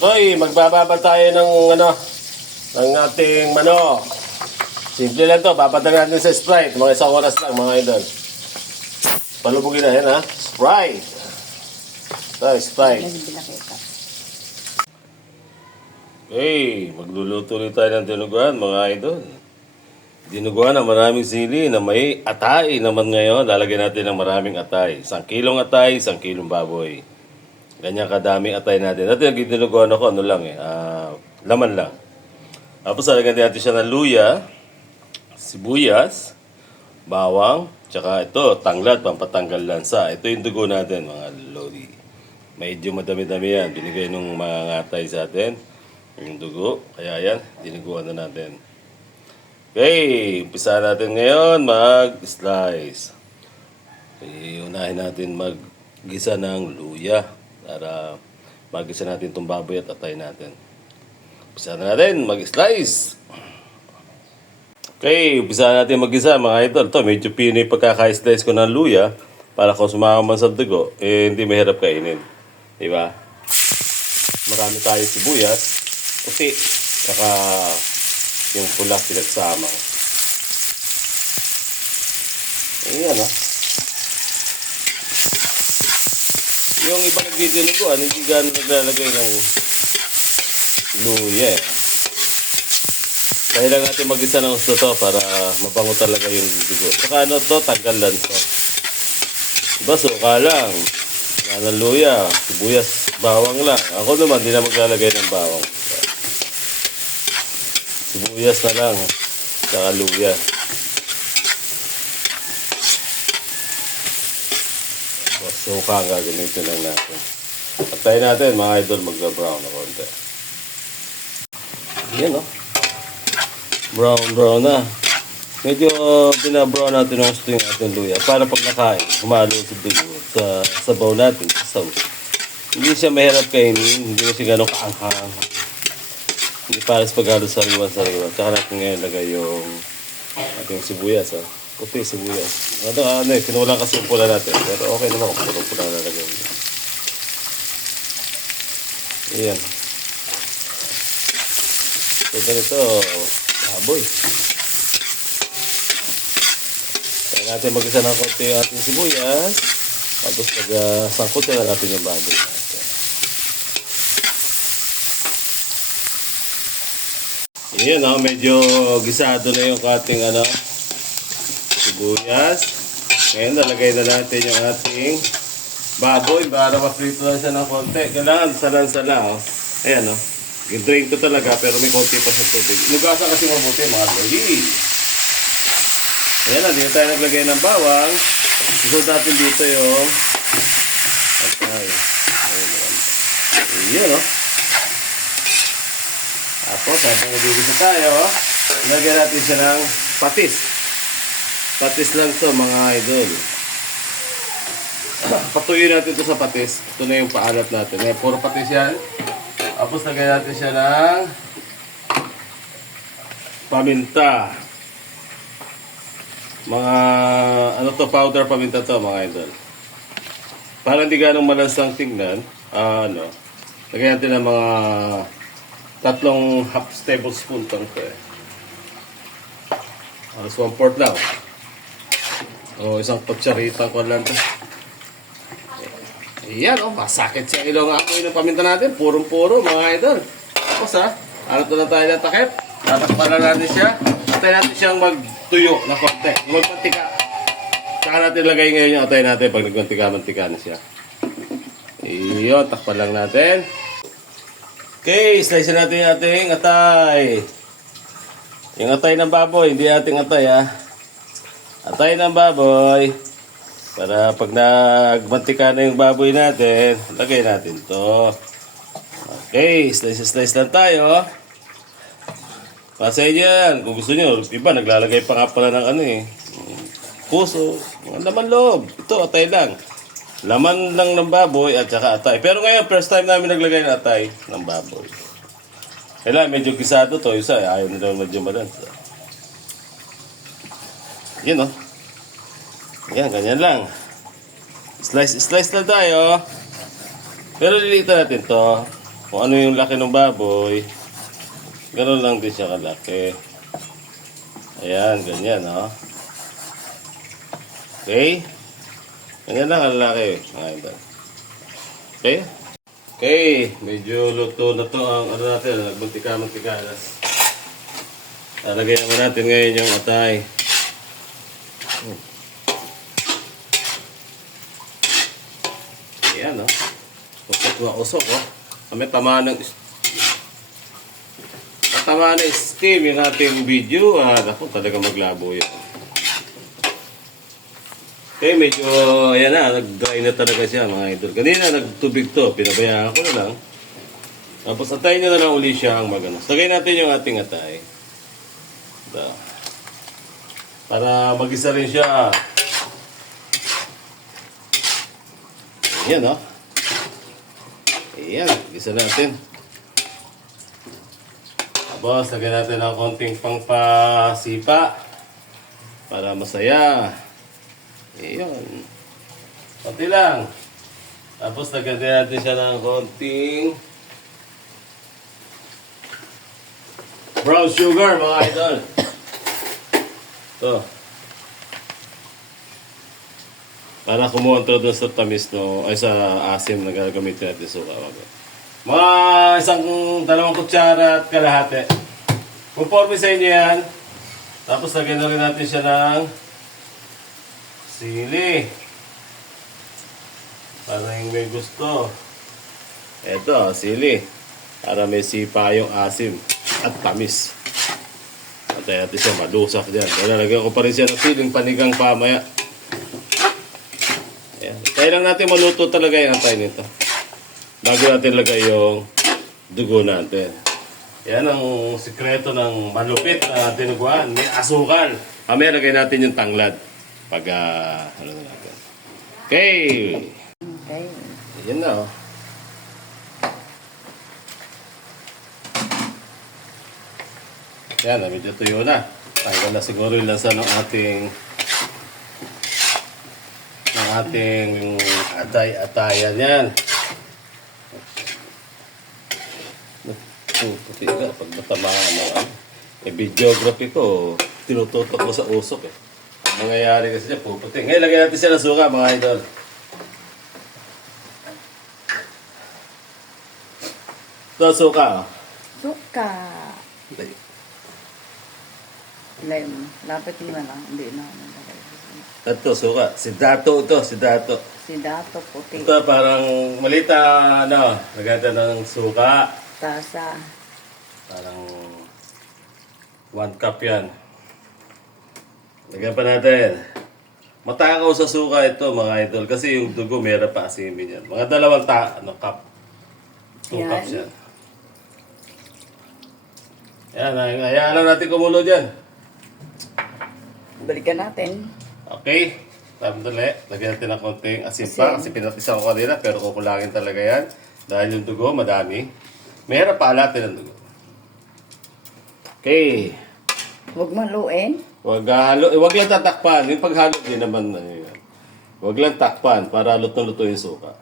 Hoy, magbababa tayo ng ng ating manok. Simple lang to, babada natin sa Sprite. Mga isang oras lang, mga idol. Palubugin na yan, ha? Sprite. Ito, Sprite. Hey, magluluto ulit tayo ng dinuguan, mga idol. Dinuguan na maraming sili na may atay naman ngayon. Lalagyan natin ng maraming atay. 1 kilong atay, 1 kilong baboy. Ganyan kadami atay natin. Dati nagdinuguan ako, laman lang. Tapos lalagyan natin siya ng luya, sibuyas, bawang, tsaka ito, tanglad, pampatanggal lansa. Ito yung dugo natin, mga lodi. Medyo madami-dami yan. Binigay nung mga ngatay sa atin. Yung dugo. Kaya yan, dinuguan na natin. Okay, umpisa natin ngayon mag-slice. Unahin natin mag-gisa ng luya para mag-gisa natin itong baboy at atay natin. Umpisa na natin mag-slice. Okay, umpisa natin mag-gisa mga idol. Ito, medyo pinoy pagkaka-slice ko ng luya para kung sumama man sa dugo, hindi mahirap kainin. Diba? Marami tayo sibuyas, puti, saka yung pula pinagsama. Ayan, ha. Yung iba nagdidinuguan, hindi gano'n naglalagay ng luya. Dahil lang natin mag-isa ng gusto to para mabango talaga yung dugo. Saka to, tanggal lansa. Diba, suka lang. Wala ng luya, sibuyas, bawang lang. Ako naman, di na maglalagay ng bawang. Sibuyas na lang, saka luya. Suka ang gagamitin lang natin. Patayin natin mga idol, magka-brown na konti. Yan o. Brown na. Medyo binabrown natin ang gusto yung ating luya para pag nakain, humalo sa dugo sa sabaw natin, sa sauce. Hindi siya mahirap kainin, hindi siya gano'ng kaanghang. Hindi pares paghalo sariwa-sariwa. Tsaka natin ngayon lagay yung ating sibuyas. Puti sibuyas. Kinulang kasi yung pula natin. Pero okay naman kung pula na lagay. Ayan. So ganito, baboy. Kaya natin mag-isa ng konti yung ating sibuyas. Tapos sangkot na natin yung baboy natin. Ayan, medyo gisado na yung ating sibuyas. Ngayon, nalagay na natin yung ating baboy para ma-frito lang siya ng konti. Kailangan salan-sala. Ayan, i-drain ko talaga pero may konti pa sa tubig. Inugasan kasi mabuti, mga lodi. Ayan, dito tayo naglagay ng bawang. Isod natin dito yung atay. Ayan, Tapos, habang nagigisa tayo, nilagyan natin siya ng patis. Patis lang to mga idol. Patuyin natin to sa patis. Ito na yung paalat natin. Puro patis yan. Tapos, lagyan natin siya ng paminta. Mga, powder paminta to mga idol. Para hindi ganong malansang tingnan, lagyan natin ng mga 3 half tablespoon lang ito Alas 1/4 lang. Isang kutsarita ko lang ito. Ayan, masakit siya ilong amoy ng paminta natin. Purong-puro mga idol. Tapos harap na tayo ng takip. Tatakpan na natin siya. Atay natin siyang magtuyo na konti. Magmantika. Saka natin lagay ngayon yung atay natin pag nagmantika-mantika na siya. Iyon, takpan lang natin. Okay, slice natin yung ating atay. Yung atay ng baboy, hindi ating atay Atay ng baboy. Para pag nagmantika na yung baboy natin, lagay natin to. Okay, slice lang tayo. Pasay dyan. Kung gusto nyo, iba naglalagay pa nga pala ng puso, mga laman loob. Ito, atay lang. Laman lang ng baboy at saka atay. Pero ngayon, first time namin naglagay ng atay ng baboy. Kailangan medyo gisado to. Isa, ayaw na daw medyo malansa. Yan Yan, ganyan lang. Slice lang tayo. Pero lilitan natin to. Kung ano yung laki ng baboy, gano'n lang din siya kalaki. Ayan, ganyan, oh. Okay? Ganyan lang kalaki, mga idol. Okay? Okay, medyo luto na to ang ano natin, nagmantika-mantika na. Lalagay naman natin ngayon yung atay. Ayan, oh. Usok na usok, oh. Kami tamaan ng steam yung ating video. Ako talaga maglabo yun. Okay, medyo, ayan na, nag-dry na talaga siya mga idol. Kanina nagtubig to, pinabayaan ko na lang. Tapos atayin nyo na lang uli siya ang magano. Lagay natin yung ating atay. Ito. Para mag-isa rin siya. Ayan, no? Ayan, isa natin. Tapos, lagyan natin ng konting pangpasipa para masaya. Ayan. Konti lang. Tapos, lagyan din natin siya ng konting brown sugar, mga idol. Ito. Para kumontra doon sa tamis, no, ay sa asim na gagamitin natin suka. Mga isang dalawang kutsara at kalahati. Conforme sa inyo yan. Tapos lagyan na rin natin siya ng sili. Para yung may gusto. Ito, sili. Para may sipa yung asim at tamis. Atay natin siya malusak dyan. Lalagyan ko pa rin siya ng siling panigang pamaya. Ayan. Kaya lang natin maluto talaga yung atay nito. Bago natin lagay yung dugo natin. Yan ang sikreto ng malupit na tinuguan. May asukal. Mamaya lagay natin yung tanglad. Pag, ano na natin. Okay. Okay. Yan na, oh. Yan, medyo tuyo na. Tanggal na siguro yung lasa ng ating atay-atayan yan. Puti ka, pag natamaan na videography ko, tinututok ko sa usok eh. Ang mangyayari kasi niya, puputi. Ngayon, lagyan natin siya ng suka, mga idol. Ito, suka. Suka. Lime. Lapit mo na lang. Hindi na. Ito, suka. Si Dato ito, si Dato. Si Dato puti. Ito, parang malita, ano, lagyan ng suka. Tasa. Parang 1 cup yan. Lagyan pa natin. Matakaw sa suka ito, mga idol. Kasi yung dugo, meron pa asimin yan. Mga dalawang cup. 2 cups yan. Yan, hayaan lang natin kumulo dyan. Balikan natin. Okay. Dali. Lagyan natin ng konting asin pa. Kasi pinatisan ko kanina, pero kukulangin talaga yan. Dahil yung dugo, madami. Meron pa alatin ang dugo. Okay. Huwag maluin. Huwag lang tatakpan. Yung paghalo din naman. Huwag lang takpan para lutong-luto yung suka.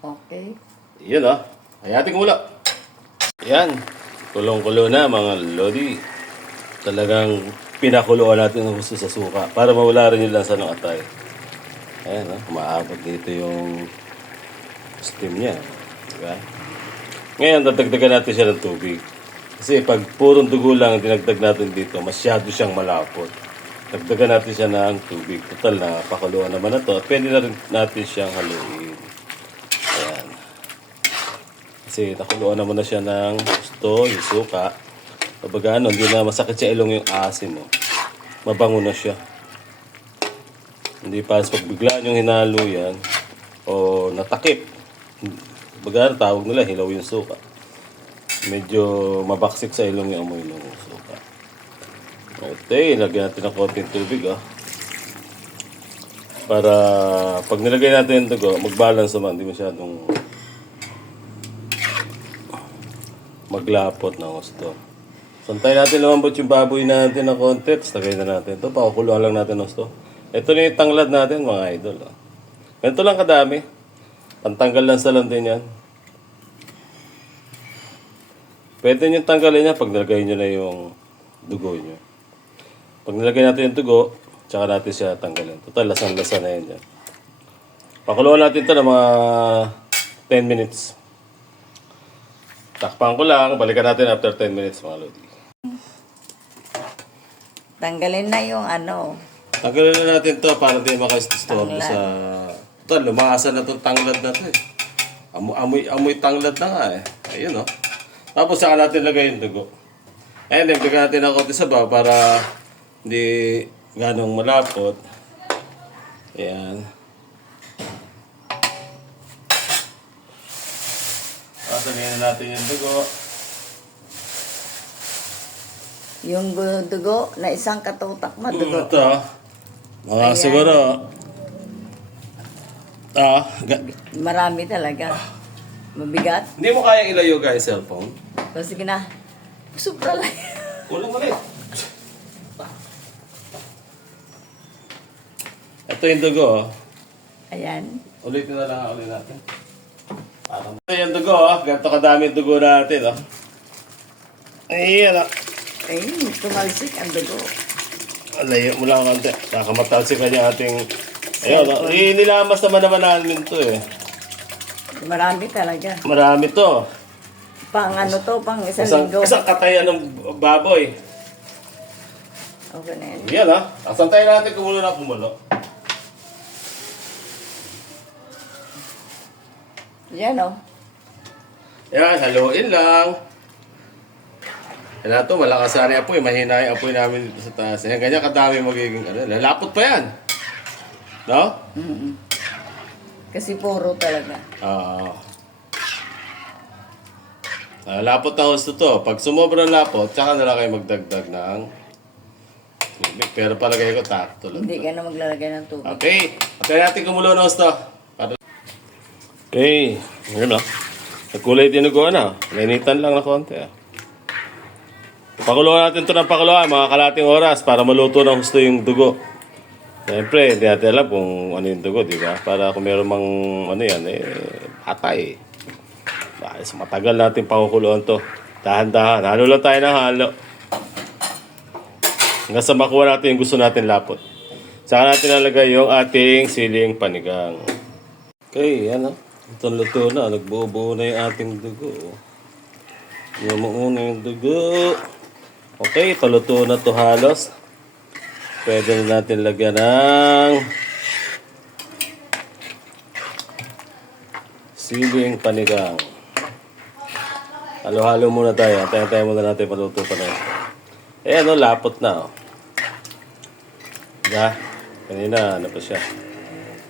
Okay. Yan o. Hayatin ko mula. Yan. Kulong-kulo na mga lodi. Talagang pinakuluan natin ang gusto sa suka para mawala rin yung lasa ng atay. Ayan o. Umaabot dito yung steam niya. Diba? Ngayon, dadagdagan natin siya ng tubig. Kasi pag purong dugo lang dinagdag natin dito, masyado siyang malapot. Dagdagan natin siya ng tubig. Total na pakuluan naman na to. At pwede na rin natin siyang haluin. Ayan. Kasi nakuluan naman na siya ng gusto, yung suka. Kapag ano, hindi na masakit sa ilong yung asin. Oh. Mabango na siya. Hindi pa pag biglaan yung hinalo yan o natakip. Baga tawag nila, hilaw yung suka. Medyo mabaksik sa ilong yung amoy ng suka. Okay, lagyan natin ng konting tubig. Oh. Para pag nilagay natin yung dugo, mag-balance naman. Hindi masyadong maglapot ng gusto. Santay natin lumambot yung baboy natin ng konti. Tapos lagay na natin ito. Pakukuluan lang natin ng gusto. Ito na yung tanglad natin, mga idol. Oh. Ganito lang kadami. Pantanggal lang sa lang din yan. Pwede nyo tanggalin niya pag nilagay nyo na yung dugo nyo. Pag nilagay natin yung dugo, tsaka natin siya tanggalin. Total, lasang-lasa na yan dyan. Pakuluan natin ito ng mga 10 minutes. Takpan ko lang, balikan natin after 10 minutes mga lodi. Tanggalin na yung ano. Tanggalin na natin to para di maka-istorbo Tanglad. sa... Ito, lumakasan na itong tanglad na to eh. Amoy tanglad na nga eh. Ayun oh. Tapos saka natin lagay yung dugo. And then, bigyan natin ng konti sabaw para hindi ganong malapot. Ayan. Pasagin na natin yung dugo. Yung dugo na isang katutak madugo. Ito, mga Ayan. siguro, Marami talaga. Mabigat. hindi mo kaya ilayo guys cellphone. So, sige na. Supra lang. Ulang ulit. Ito yung dugo. Oh. Ayan. Ulitin na lang ulit natin. Ito yung dugo. Oh. Ganito kadami yung dugo natin. Oh. Ayan. Oh. Ay, tumalsik ang dugo. Layo mo lang konti. Nakamatalsik na yung ating... Ayun. Oh. Nilamas naman namin ito eh. Marami talaga. Marami to. Pang ano to, pang isang linggo. Isang katayan ng baboy. Okay na yan. Yan ha. Asantayin natin kumulo na kumulo. Yan o. Yan, haluin lang. Yan to, malakas na rin apoy. Mahina yung apoy namin dito sa taas. Yan, ganyan kadami magiging ano. Lalapot pa yan. No? Kasi puro talaga. Oo. Lapot na gusto to. Pag sumobrang lapot, tsaka na lang kayo magdagdag ng tubig. Pero palagay ko, takto lang. Hindi ka na maglalagay ng tubig. Okay. Patay natin kumulo na gusto. Okay. Yun o. Nagkulay tinuguan na. Nainitan lang na konti. Pakuluan natin ito ng pakuluan. Mga kalating oras para maluto ng gusto yung dugo. Siyempre, hindi natin alam kung ano yung dugo, di ba? Para kung meron mang ano yan, atay. Dahil matagal natin pakukuluan to. Dahan-dahan. Halo lang tayo ng halo. Hanggang sa makuha natin yung gusto natin lapot. Saka natin nalagay yung ating siling panigang. Okay, yan o. Ito luto na. Nagbuo-buo na yung ating dugo. Yumuo na yung dugo. Okay, ito luto na to halos. Pwede na natin lagyan ng siling panigang. Halo-halo muna tayo. Tayo muna natin paluto pa na. Ayan o, lapot na o. Diba? Kanina, ano pa siya.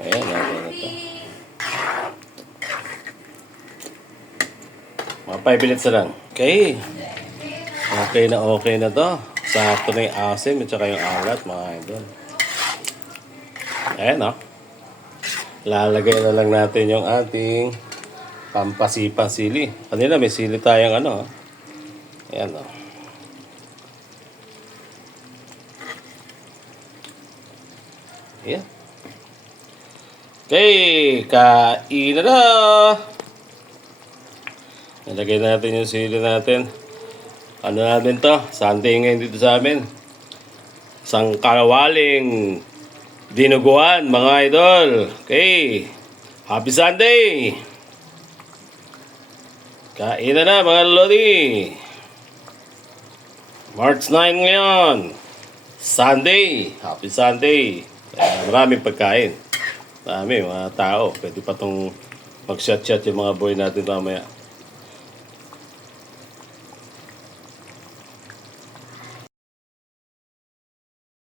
Ayan, natin na ito. Mga 5 minutes na lang. Okay. Okay na to. Sakto na yung asim at saka yung alat, mga idol. Ayan o. Lalagay na lang natin yung ating pampasipang sili. Kanina may sili tayong ano. Ayan o. Ayan. Okay, kain na na. Nalagay natin yung sili natin. Ano natin to? Sunday ngayon dito sa amin. Isang karawaling dinuguan, mga idol. Okay. Happy Sunday! Kain na mga lodi. March 9 ngayon. Sunday. Happy Sunday. Maraming pagkain. Marami, mga tao. Pwede pa itong mag-shot-shot yung mga boy natin mamaya.